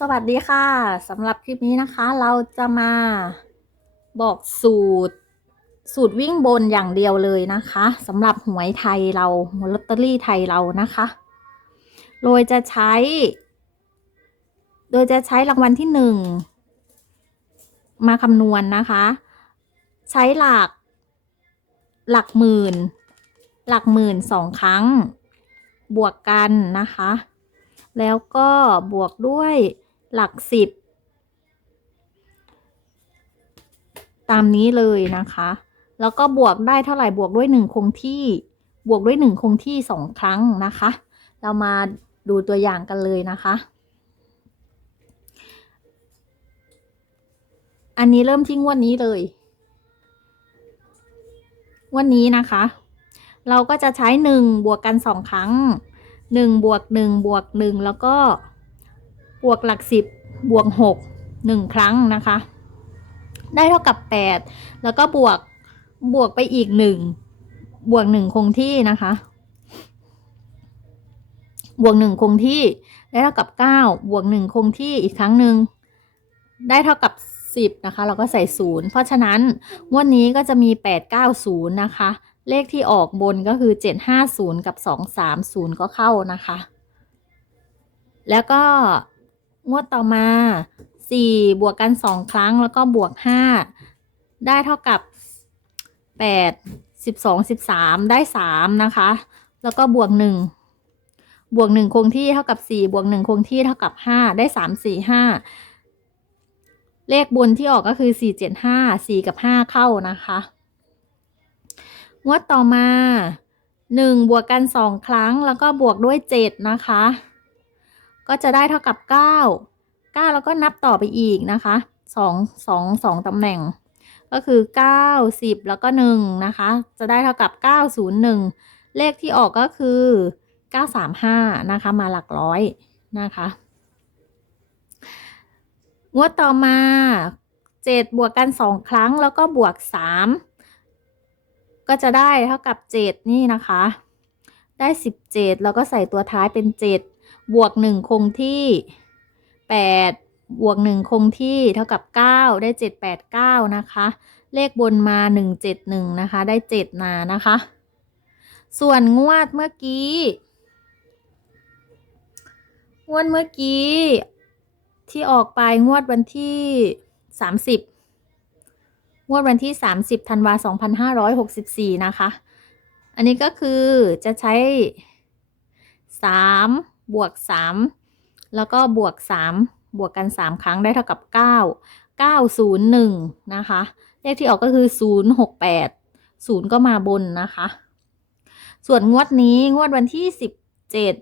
สวัสดีค่ะสำหรับคลิปนี้นะคะ เราจะมาบอกสูตร สูตรวิ่งบนอย่างเดียวเลยนะคะสำหรับหวยไทยเราหวยลอตเตอรี่ไทยเรานะคะโดยจะใช้ โดยจะใช้รางวัลที่หนึ่งมาคำนวณนะคะ ใช้หลัก หลักหมื่น หลักหมื่นสองครั้ง บวกกันนะคะแล้วก็บวกด้วย หลักสิบ ตามนี้เลยนะคะ แล้วก็บวกได้เท่าไหร่บวกด้วยหนึ่งคงที่ บวกด้วยหนึ่งคงที่สองครั้งนะคะ เรามาดูตัวอย่างกันเลยนะคะ อันนี้เริ่มที่งวดนี้เลยงวันนี้นะคะ เราก็จะใช้หนึ่งบวกกันสองครั้งหนึ่งบวกหนึ่งบวกหนึ่งแล้วก็ บวกหลักสิบบวกหกหนึ่งครั้งนะคะ ได้เท่ากับแปดแล้วก็บวกบวกไปอีกหนึ่งบวกหนึ่งคงที่นะคะ บวกหนึ่งคงที่ได้เท่ากับเก้าบวกหนึ่งคงที่อีกครั้งหนึ่งได้เท่ากับสิบนะคะ เราก็ใส่ศูนย์เพราะฉะนั้นงวดนี้ก็จะมีแปดเก้าศูนย์นะคะ เลขที่ออกบนก็คือเจ็ดห้าศูนย์กับสองสามศูนย์ก็เข้านะคะ แล้วก็ งวดต่อมาสี่บวกกันสองครั้งแล้วก็บวกห้าได้เท่ากับแปดสิบสองสิบสามได้สามนะคะ แล้วก็บวกหนึ่งบวกหนึ่งคงที่เท่ากับสี่บวกหนึ่งคงที่เท่ากับห้าได้สามสี่ห้าเลขบนที่ออกก็คือสี่เจ็ดห้าสี่กับห้าเข้านะคะ งวดต่อมาหนึ่งบวกกันสองครั้งแล้วก็บวกด้วยเจ็ดนะคะ ก็จะได้เท่ากับเก้าเก้าแล้วก็นับต่อไปอีกนะคะสองสองสองตำแหน่ง ก็คือเก้าสิบแล้วก็หนึ่งนะคะ จะได้เท่ากับเก้าศูนย์หนึ่งเลขที่ออกก็คือเก้าสามห้านะคะ มาหลักร้อยนะคะ งวดต่อมาเจ็ดบวกกันสองครั้งแล้วก็บวกสามก็จะได้เท่ากับเจ็ดนี่นะคะ ได้สิบเจ็ดแล้วก็ใส่ตัวท้ายเป็นเจ็ด บวกหนึ่งคงที่แปดบวกหนึ่งคงที่เท่ากับเก้าได้เจ็ดแปดเก้านะคะ เลขบนมาหนึ่งเจ็ดหนึ่งนะคะ ได้เจ็ดมานะคะ ส่วนงวดเมื่อกี้งวดเมื่อกี้ที่ออกไปงวดวันที่สามสิบงวดวันที่สามสิบธันวาสองพันห้าร้อยหกสิบสี่นะคะ อันนี้ก็คือจะใช้สาม บวกสามแล้วก็บวกสามบวกกันสามครั้งได้เท่ากับเก้าเก้าศูนย์หนึ่งนะคะ เลขที่ออกก็คือศูนย์หกแปดศูนย์ก็มาบนนะคะ ส่วนงวดนี้งวดวันที่สิบเจ็ด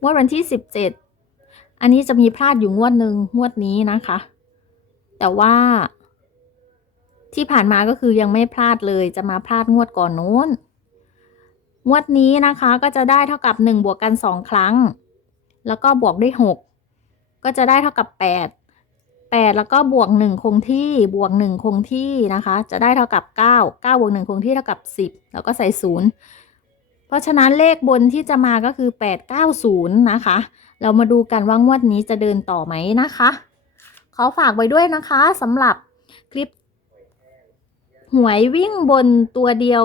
งวดวันที่สิบเจ็ดอันนี้จะมีพลาดอยู่งวดหนึ่งงวดนี้นะคะ แต่ว่าที่ผ่านมาก็คือยังไม่พลาดเลยจะมาพลาดงวดก่อนนู้น งวดนี้นะคะก็จะได้เท่ากับหนึ่งบวกกันสองครั้ง แล้วก็บวกด้วยหกก็จะได้เท่ากับแปดแปดแล้วก็บวกหนึ่งคงที่บวกหนึ่งคงที่นะคะ จะได้เท่ากับเก้าเก้าบวกหนึ่งคงที่เท่ากับสิบแล้วก็ใส่ศูนย์เพราะฉะนั้นเลขบนที่จะมาก็คือแปดเก้าศูนย์นะคะ เรามาดูกันว่างวดนี้จะเดินต่อไหมนะคะขอฝากไว้ด้วยนะคะสำหรับคลิปหวยวิ่งบนตัวเดียว